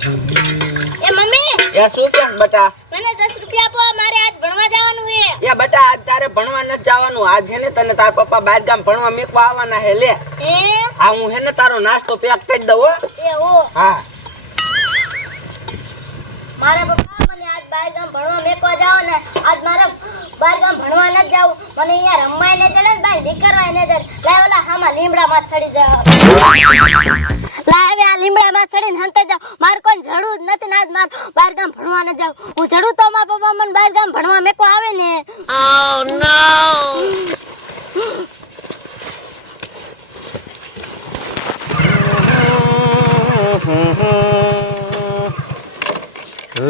એ mummy એ શું કે બટા? મને 10 રૂપિયા આપો, મારે આજ ભણવા જવાનું છે. એ બટા આજ તારે ભણવા ન જવાનું. આજ હે ને તને તાર પપ્પા બહાર ગામ ભણવા મેકવા આવવાના હે. લે આ હું હે ને તારો નાસ્તો પેક કરી દઉં હો. એ ઓ હા મારા પપ્પા મને આજ બહાર ગામ ભણવા મેકવા જાવ ને. આજ મારે બહાર ગામ ભણવા ન જાવ. મને અહીંયા રમવાય ને ચડે ને ભાઈ દીકરાય ને ચડે. લાય ઓલા હામાં લીમડા માં ચડી જાવ. લાય આ લીમડા માં ચડીને હંતે જાવ. માર કોઈ જડું જ નથી ને આજ માર બહાર ગામ ભણવા ન જાવ. હું જડું તો મારા પપ્પા મને બહાર ગામ ભણવા મેકવા આવે ને. Oh no!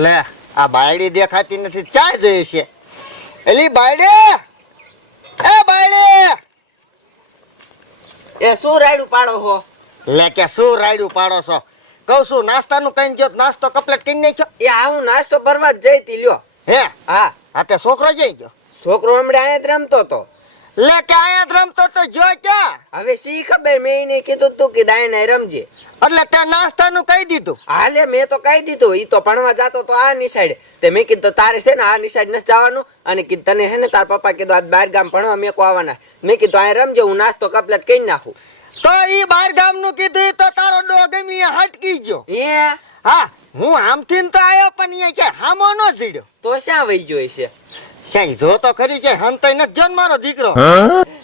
લે આ બાયડી દેખાતી નથી, ક્યાં જઈ છે? એલી બાયડી, એ બાયડી! એ શું રાયડું પાડો હો? લે કે શું રાયડું પાડો છો? કહું છું નાસ્તાનું કઈ જો નાસ્તો કમ્પ્લીટ કરી નાખ્યો? એ આ હું નાસ્તો ભરવા જ જઈ તી લ્યો. હે હા આ તે છોકરો જઈ ગયો? છોકરો હમણાં અહીંયા જ રમતો તો. લે કે આયા જ રમતો તો જો ક્યાં? હવે સી ખબર, મેં એને કીધું તું કે દાયને રમજે. એટલે તે નાસ્તાનું કહી દીધું? હાલે મેં તો કહી દીધું. ઈ તો ભણવા જાતો તો આ નિસાઈડ. તે મેં કીધું તારે છે ને આ નિસાઈડ નથી જવાનું. અને કીધું તને હે ને તાર પપ્પા કીધું આજ બહાર ગામ ભણવા મેકો આવવાના. મેં કીધું આ રમજે, હું નાસ્તો કમ્પ્લીટ કરી નાખું. તો ઈ બહાર ગામનું કીધું તો તારો ડોગમી હટકી ગયો. એ હા હું આમથી તો આવ્યો પણ અહીંયા કે હામો ન જીડ્યો. તો શ્યાં વહી ગયો છે? ક્યાંય જો તો ખરી છે હંતાઈ નથી જોન મારો દીકરો.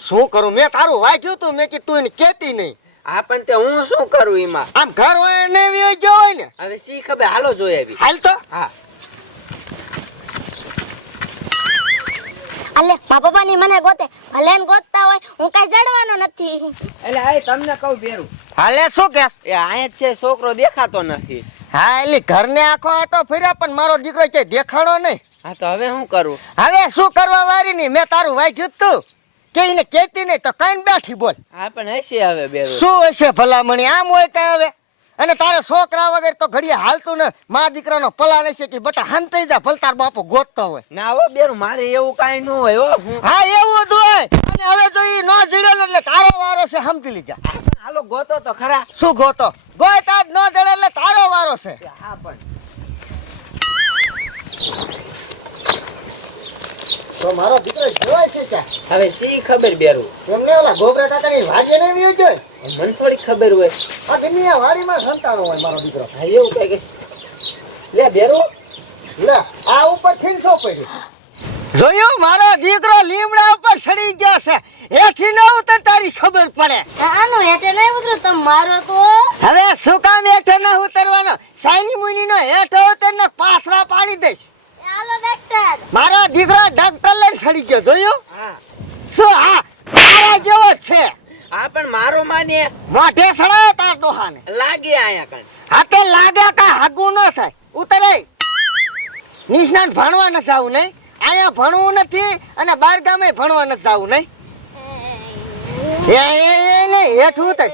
શું કરું, મેં તારું વાંચ્યું તું, મેં કીધું તું એને કેતી નહીં. હા પણ તે હું શું કરું એમાં? આમ ઘર હોય ને એવી ગયો હોય ને. હવે સી ખબર, હાલો જોઈ આવી. હાલ તો. હા અલે મારા પપ્પાની મને ગોતે, ભલે ને ગોતતા હોય, હું કઈ જડવાનો નથી. એટલે આ તમને કહું બેરું. હાલે શું કે? એ અહીંયા જ છે, છોકરો દેખાતો નથી. હા એલી ઘરને આખો આટો ફર્યા પણ મારો દીકરો છે દેખાડો નહીં. હા તો હવે શું કરું? હવે શું કરવા વારી નહીં, મેં તારું વાંચ્યું તું કે એને કેતી નહીં તો કઈ બેઠી બોલ. હા પણ હશે હવે બેરું. શું હશે ભલામણી, આમ હોય કઈ હવે? અને તારે છોકરા વગર તો ઘડીએ હાલતું ને. મા દીકરાનો પલાણ છે કે બટા હાંતાઈ જા, ભલ તાર બાપો ગોતતો હોય. ના હો બેરું, મારે એવું કાઈ ન હોય હો. હા એવું જ હોય. અને હવે જો ઈ ન જીડે ને એટલે તારો વારો છે, સમજી લીજા. પણ હાલો ગોતો તો ખરા. શું ગોતો? ગોતા જ ન જડે એટલે તારો વારો છે. હા પણ તો મારો દીકરો જોવાય છે ક્યાં? હવે સી ખબર બેરું. એમને ઓલા ગોબરા કાકાની વાજે ને આવ્યો જોઈ. મને થોડી ખબર હોય. આ દુનિયા વાડીમાં સંતાનો હોય મારો દીકરો. હા એવું કઈ કે લે બેરું. લે આ ઉપર ફીનસો પડ્યો. જોયું મારો દીકરો લીમડા ઉપર ચડી ગયો છે. એથી ન ઉતર તારી ખબર પડે. આનો હેઠે નહીં ઉતરો તમે મારો તો. હવે શું કામ હેઠે ન ઉતરવાનો? સાઈની મુની નો હેઠો ઉતર ને પાથરા પાડી દઈશ. હાલો ડોક્ટર. મારો દીકરો ડોક્ટર લઈને ચડી ગયો, જોયું? હા શું? હા તારા જેવો જ છે. હા પણ મારો માને મોઢે સડાયો તાર ડોહાને. લાગે આયા કણ. હાથે લાગે કા હાગું ન થાય. ઉતરે નિષ્ણાત ભણવા ન જાવું નહીં. અહીંયા ભણવું નથી અને બાર ગામે ભણવા ન જાવું નહીં. હેઠું ઉતર.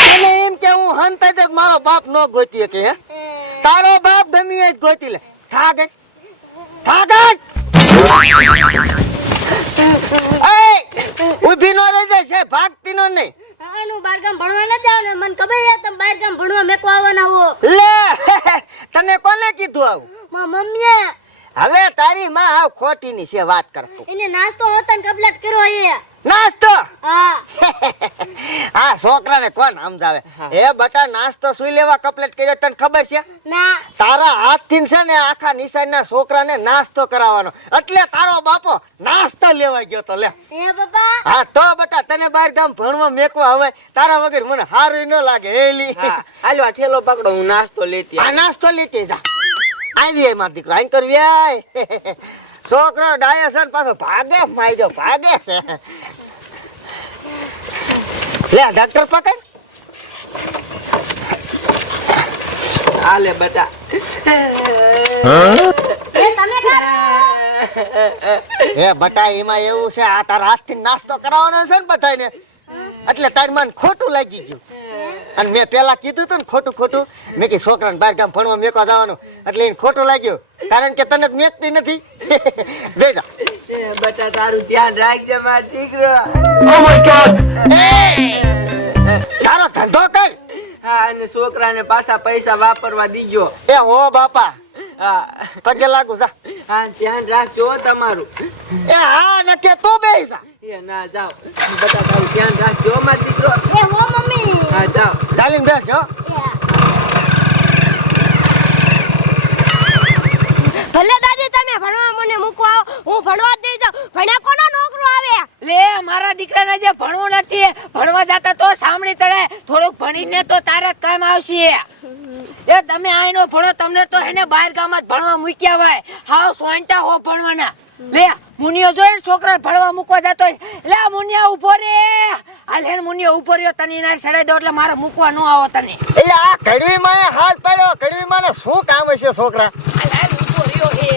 અને એમ કે હું હંતા જ મારો બાપ ન ગોતી કે હે? તારો બાપ ગમી જ ગોતી લે. થાગન થાગન એ ઊભી નો રહી જાય છે, ભાગતી નો નહીં. આનું બારગામ ભણવા ન જાવ ને, મને ખબર છે તમે બારગામ ભણવા મેકવા આવવાના હો. લે તને કોને કીધું આવું? મારા મમ્મીએ. હવે તારી માં આવ ખોટી ની છે વાત કરતો. એને નાસ્તો હોતન કમ્પ્લીટ કર્યો એ. નાસ્તો? હા હા છોકરાને કોણ સમજાવે? એ બટા નાસ્તો સુઈ લેવા કમ્પ્લીટ કર્યો તને ખબર છે? ના તારા હાથથી છે ને આખા નિશાળના છોકરાને નાસ્તો કરાવવાનો, એટલે તારો બાપો નાસ્તો લેવા ગયો તો. લે એ પપ્પા. હા તો બટા તને બાર ગામ ભણવા મેકવા હવે તારા વગર મને હારું ન લાગે. એલી હા હાલો આ ઠેલો પકડો, હું નાસ્તો લેતી આ નાસ્તો લેતી જા. આવી મારો દીકરો આઈ કરવી આય. છોકરો ડાયો છે ને પાછો ભાગે માયજો ભાગે છે. લે ડોક્ટર પકડ. હાલે બેટા. એ તમે એ બટા એમાં એવું છે આ તારા હાથથી નાસ્તો કરાવવાનો છે ને બધાને, એટલે તારી મને ખોટું લાગી ગયું. અને મેં પેલા કીધું તું ને ખોટું ખોટું, મેં કે છોકરાને બહાર ગામ ભણવા મેકવા જવાનું, એટલે એને ખોટું લાગ્યું કારણ કે તને મેકતી નથી. બેજા બેટા તારું ધ્યાન રાખજે મારો દીકરો. તારો ધંધો કર. હા અને છોકરાને પાછા પૈસા વાપરવા દીજો. એ હો બાપા, હા પગે લાગુ જા. હા ધ્યાન રાખજો હો તમારું. એ હા નથી તું બેહી જા. એ ના જાઓ બધા તારું ધ્યાન રાખજો હો મારો દીકરો. એ હો મમ્મી. હા જાઓ. ચાલીને બેસજો. એ હા. ભલે દાદી તમે ભણવા મને મૂકવા આવો, હું ભણવા જ નહીં જાઉં. ભણ્યા કોનો નોકરો આવે? લે મારા દીકરાને જે ભણવું નથી, ભણવા જતા તો સાંભળી તળે થોડુંક ભણીને તો તારે જ કામ આવશે. એ તમે આઈનો ભણો, તમને તો એને બહાર ગામમાં જ ભણવા મૂક્યા હોય. હાવ સોંટા હો ભણવાના. લે મુનિયો જોઈને છોકરા ભણવા મૂકવા જતો હોય. લે મુનિયા ઉભો રે, હાલ હેન મુનિયો ઉભો રહ્યો, તને નાર સડાઈ દો એટલે મારે મૂકવા ન આવો તને. એટલે આ કડવી માં હાથ પાડ્યો, કડવી માં શું કામ હશે છોકરા? હાલ હાલ ઉભો રહ્યો હે.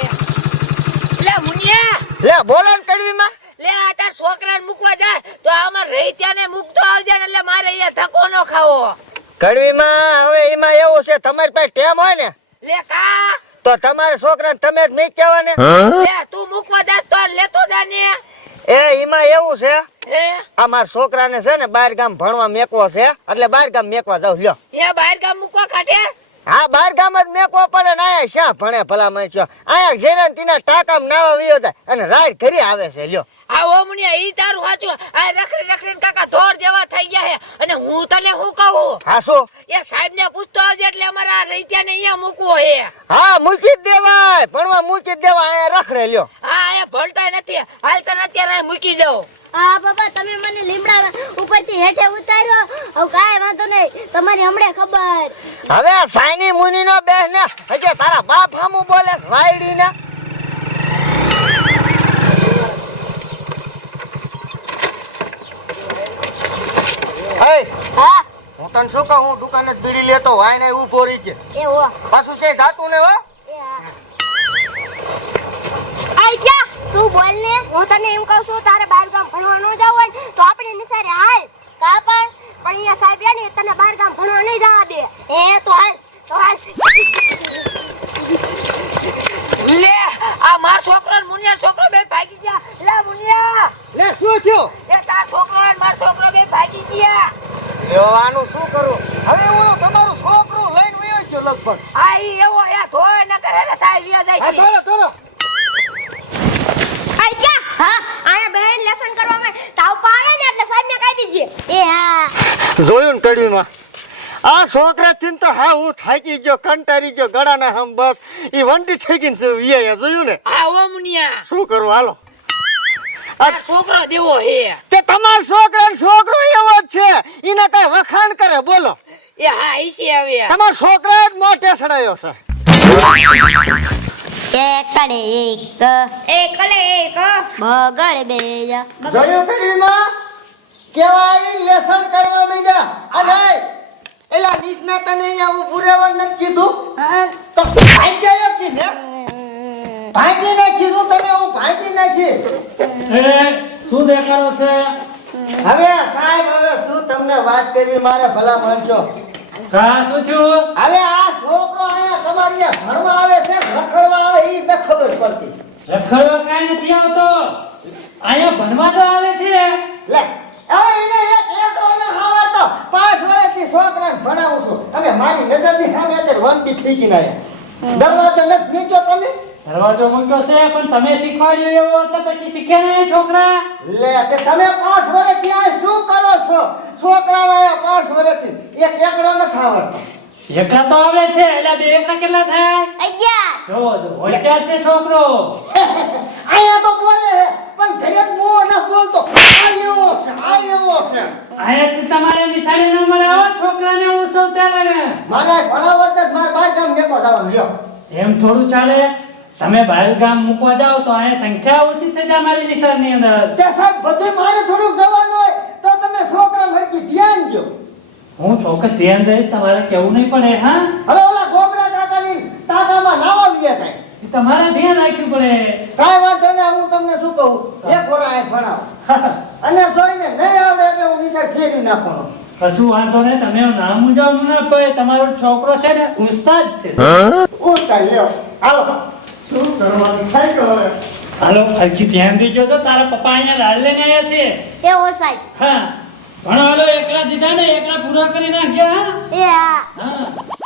લે મુનિયા, લે બોલો ને કડવી માં. લે આ તાર છોકરાને મૂકવા જાય તો આમાં રહી ત્યાંને મૂકતો આવજે ને, એટલે મારે અહીંયા ધક્કો ન ખાવો. કડવી માં હવે એમાં એવું છે, તમારી પાસે ટેમ હોય ને લે કા તો તમારા છોકરાને તમે જ નહીં કહેવા ને. લે તું મૂકવા જા તો લેતો જા ને. એ એમાં એવું છે, એ આ મારા છોકરાને છે ને બહાર ગામ ભણવા મેકવો છે, એટલે બહાર ગામ મેકવા જાવ. લ્યો એ બહાર ગામ મૂકવા કાઢે. હા બહાર ગામ જ મેકવો પડે ને. આયા શા ભણે ભલા માણસો, આયા જેને તેના ટાકામાં નાવા વિયો જાય અને રાઈડ કરી આવે છે. લ્યો આ ઓમનિયા ઈ તારું સાચું. આ રખડી રખડીને કાકા ધોર જેવા થઈ ગયા હે. અને હું તને શું કહું, હા શું? એ સાહેબ ને પૂછતો આવજે, એટલે અમારા રૈત્યા ને અહીંયા મૂકવો હે. હા મૂકી જ દેવાય, ભણવા મૂકી જ દેવાય. આયા રખડે. લ્યો હા એ ભણતા નથી, હાલ તને અત્યારે અહીં મૂકી જાઉં. હા બાપા, તમે મને લીમડા ઉપરથી હેઠે ઉતાર્યો. હવે કાંઈ વાંધો નહીં, તમારી હમણાં ખબર. હવે સાઈની મુની નો બેહ ને હજે તારા બાપ હામું બોલે વાયડી ને. હા હું તને શું કહું, હું દુકાને બીડી લેતો વાય ને ઉભો રહી છે, એ હો. પાછું છે જાતું ને. હો એ હા. આઈ જા, તું બોલ ને. હું તને એમ કહું છું, તારે બહાર ગામ ભણવા ન જવું હોય ને તો આપણે નિસારે હાલ. કા પણ અહીંયા સાહેબ રહ્યા ને તને બહાર ગામ ભણવા નહીં જવા દે. એ તો હાલ, તો હાલ. લે આ માર છોકરો ને મુનિયા છોકરો બે ભાગી ગયા. લે મુનિયા, લે શું થયું? એ તાર છોકરો ને માર છોકરો બે ભાગી ગયા. લ્યો આનું શું કરું હવે? હું તમારું છોકરું લઈને વયો ગયો લગભગ. આ ઈ એવો એ ધોય ન કરે ને સાહેબ વિયા જાય હા છે. ચલો ચલો. આઈ જા. હા, આયા બેન લેસન કરવા માં તાવ પાડે ને એટલે સાહેબ ને કહી દીજે. એ હા. જોયું ને કડીમાં આ છોકરા થી તો હા હું થાકી ગયો, કંટાળી ગયો, ગળાના હમ બસ ઈ વંટી ઠેકીને વિયા. જોયું ને? આ ઓ મુનિયા, શું કરું હાલો. આ છોકરો દેવો હે. તે તમારો છોકરો એવો જ છે, એને કઈ વખાણ કરે બોલો? એ હા ઈ છે હવે. તમારો છોકરો જ મોટે સડાયો છે. એકડે એક એકલે એક બગડ બે જા. જોયું કડીમાં કેવા આવી લેસન કરવા માંડ્યા. અને એલા નિષ્ણા તને અહીંયા ઊભું રહેવાનું નથી કીધું તો ભાઈ ગયો કે ને? ભાગી નાખી તું તને, હું ભાગી નાખી. શું દેખાડો છે? હવે સાહેબ હવે શું તમને વાત કરવી મારે ભલા માણસો. કા શું થયું? હવે આ છોકરો અહીંયા તમારી અહીંયા ભણવા આવે છે, રખડવા આવે એ ન ખબર પડતી. રખડવા કાંઈ નથી આવતો, અહીંયા ભણવા તો આવે છે. લે હવે એને એક એકડોને હાવરતો 5 વર્ષથી છોકરાને ભણાવું છું અને મારી નજરની સામે અત્યારે વંટી ઠીકીને આયા. દરવાજો નથી મૂક્યો તમે? દરવાજો મૂક્યો છે પણ તમે શીખવાડ્યું એવો એટલે પછી શીખે ને છોકરા. લે તે તમે 5 વર્ષથી આ શું કરો છો? છોકરાને આયા 5 વર્ષથી એક એકડો નથી આવડતો. એકલા તો આવડે છે, એટલે બે એકલા કેટલા થાય? 11. જો હોશિયાર છે છોકરો. આયા તો બોલે છે પણ ઘરે મોં ન બોલતો. આ એવો છે, આ એવો છે. અહીંયાથી તમારે નિશાળી ન મળે હો, છોકરાને ઊંચો ત્યાં લાગે. મારે ભણાવવા જ મારે બાર ગામ મેકો જવાનું. લ્યો એમ થોડું ચાલે? તમે બહાર ગામ મૂકવા જાઓ તો અહીંયા સંખ્યા ઓછી થઈ જાય મારી નિશાળની અંદર. તે સાહેબ બધું મારે થોડુંક જવાનું હોય તો તમે છોકરા ભરકી ધ્યાન દો. હું છોકર ધ્યાન દઈશ, તમારે કેવું નહીં પડે. હા, હવે ઓલા ગોબરા કાકાની ટાકામાં નાવા વિયા થાય. એ તમારે ધ્યાન રાખવું પડે. કાંઈ વાંધો નહીં, હું તમને શું કહું, એક વરા આ ભણાવો અને જોઈને નહીં આવડે એટલે હું નિશાળ ફેરવી નાખવાનો. કશું વાંધો નહીં, તમે નામ મુજાવ ના પડે. તમારો છોકરો છે ને ઉસ્તાદ છે. ઉઠતા લ્યો હાલો શું કરવાનું થાય કે હવે. હાલો હજી ધ્યાન દેજો તો તારા પપ્પા અહીંયા લાડ લઈને આવ્યા છે. એ હો સાહેબ. હા ભણવા લો એકલા દીધા ને એકલા પૂરા કરી નાખ્યા એ હા હા